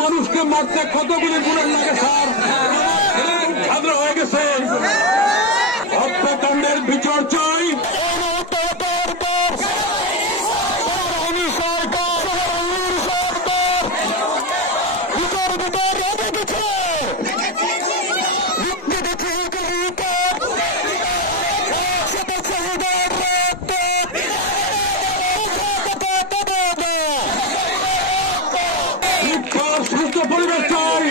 মানুষকে মারতে কতগুলি বুলেট লাগে স্যার, ছাত্র হয়ে গেছে। হত্যাকাণ্ডের বিচার চাই। সুস্থ পরিবেশ চাই।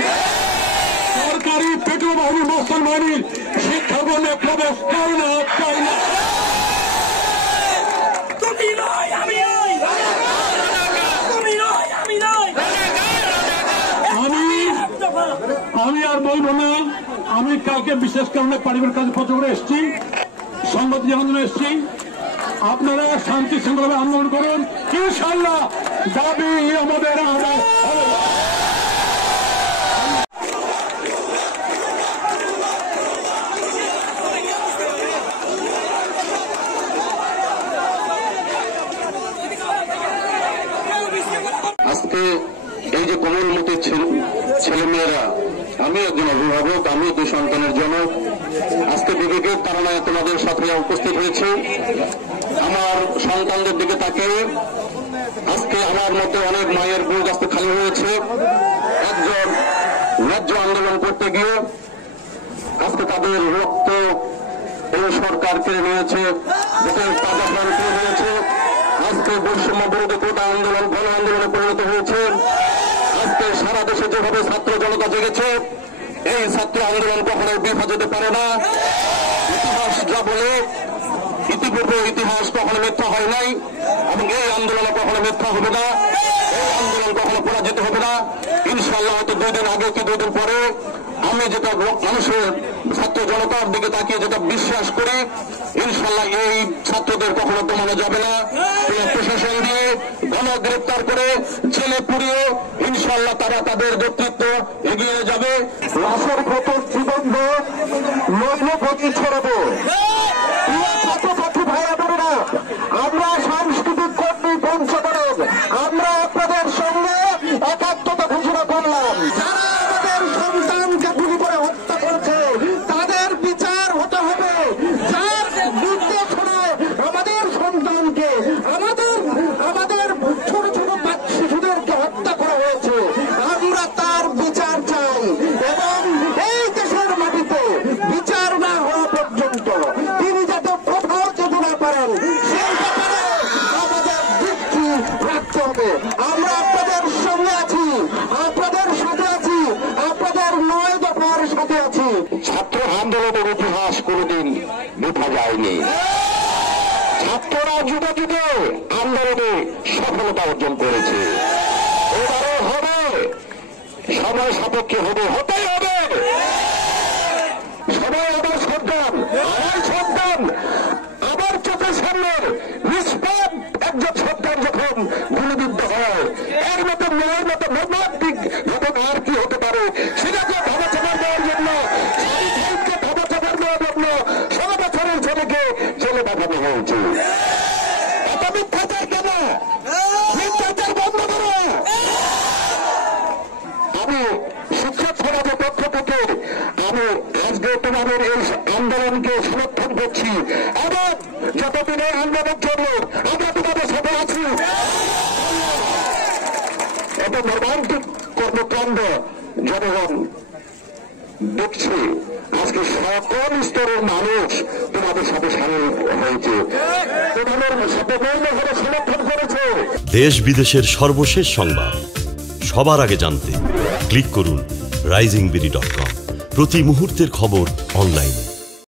সরকারি পেট্রোল বাহিনী মস্তান বাহিনীর শিক্ষাগণে প্রবেশ চাই না, চাই না। আমি আর বলবো না। আমি কালকে বিশেষ কারণে পারিবারিক কাজে পত্র করে এসেছি, সংবাদ জানানোর এসেছি। আপনারা শান্তি শৃঙ্খলাভাবে আন্দোলন করুন, ইনশাআল্লাহ দাবি আমাদের আদায় হবে। আজকে এই যে কোমলমতি ছেলেমেয়েরা, আমি একজন অভিভাবক, আমি দুই সন্তানের জনক, আজকে বিবেকের তাড়নায় তোমাদের সাথে উপস্থিত হয়েছে। আমার সন্তানদের দিকে তাকিয়ে আজকে আমার মতো অনেক মায়ের বুক আজকে খালি হয়েছে। একজন ন্যায্য আন্দোলন করতে গিয়ে আজকে তাদের রক্ত এই সরকার কেড়ে নিয়েছে, ভোটের তাজা প্রাণ কেড়ে নিয়েছে। আজকে বৈষম্য বিরোধী কোটা আন্দোলন গণ আন্দোলনে পরিণত হয়েছে। আজকে সারা দেশে যেভাবে ছাত্র জনতা জেগেছে, এই ছাত্র আন্দোলন কখনো বিফা যেতে পারে না। ইতিহাস যা বলে, ইতিপূর্বে ইতিহাস কখনো মিথ্যা হয় নাই এবং এই আন্দোলনে কখনো মিথ্যা হবে না। এই আন্দোলন কখনো পরাজিত হবে না। ইনশাআল্লাহ হয়তো 2 দিন আগে কি 2 দিন পরে আমি যেটা মানুষের ছাত্র জনতার দিকে তাকিয়ে যেটা বিশ্বাস করি, ইনশাআল্লাহ এই ছাত্রদের কখনো দমানো যাবে না। প্রশাসন দিয়ে গণগ্রেপ্তার করে জেলে পুড়িয়ে ইনশাআল্লাহ তারা তাদের নেতৃত্ব এগিয়ে যাবে। লাশের ভেতর জীবন নইলে গতি ছড়াবো। ছাত্রছাত্রী ভাইরা বোনেরা, আমরা সাংস্কৃতিক কর্মী পঞ্চকরণ, আমরা আপনাদের সঙ্গে একাত্মতা ঘোষণা করলাম। যারা আমাদের সন্তানকে গুলি করে হত্যা করেছে তাদের বিচার হতে হবে। যার নির্দেশনে আমাদের সন্তানকে, আমাদের ছোট ছোট শিশুদেরকে হত্যা করা হয়েছে, আমরা তার বিচার চাই। এবং এই দেশের মাটিতে বিচার না হওয়া পর্যন্ত তিনি যাতে কোথাও যেতে না পারেন সেই ব্যাপারে আমাদের দৃষ্টি রাখতে হবে। আমরা আপনাদের সঙ্গে আছি, আপনাদের সাথে আছি, আপনাদের 9 দফার সাথে আছি। ছাত্র আন্দোলনের ইতিহাস কোনদিন দেখা যায়নি। ছাত্ররা যুগে যুগে আন্দোলনে সফলতা অর্জন করেছে। এবারও হবে, সময় সাপেক্ষে হবে, হতেই হবে। সবাই আমার সন্তান, আমার সন্তান, আমার চোখের সামনে নিষ্পাপ একজন সন্তান যখন গুলিবিদ্ধ হয়, এর মতো মেয়ের মতো মর্মান্তিক ঘটনা আর কি হতে পারে? সেটাকে ধামাচাপা দেওয়ার জন্য, ধামাচাপা দেওয়ার জন্য 16 বছরের ছেলেকে জেলে পাঠানো হয়েছে। এত মিথ্যাচার কেন? মিথ্যাচার বন্ধ করো। আমি শিক্ষক সমাজের পক্ষ থেকে আমি আজকে তোমাদের এই আন্দোলনকে সমর্থন করছি এবং যতদিন এই আন্দোলন চলবে আমরা তোমাদের সাথে আছি। এত মর্মান্তিক কর্মকাণ্ড জনগণ দেখছে। আজকে সকল স্তরের মানুষ তোমাদের সাথে সামিল হয়েছে, তোমাদের সাথে মৌনভাবে সমর্থন করেছে। দেশ বিদেশের সর্বশেষ সংবাদ সবার আগে জানতে ক্লিক করুন risingbeauty.com। প্রতি মুহূর্তের খবর অনলাইনে।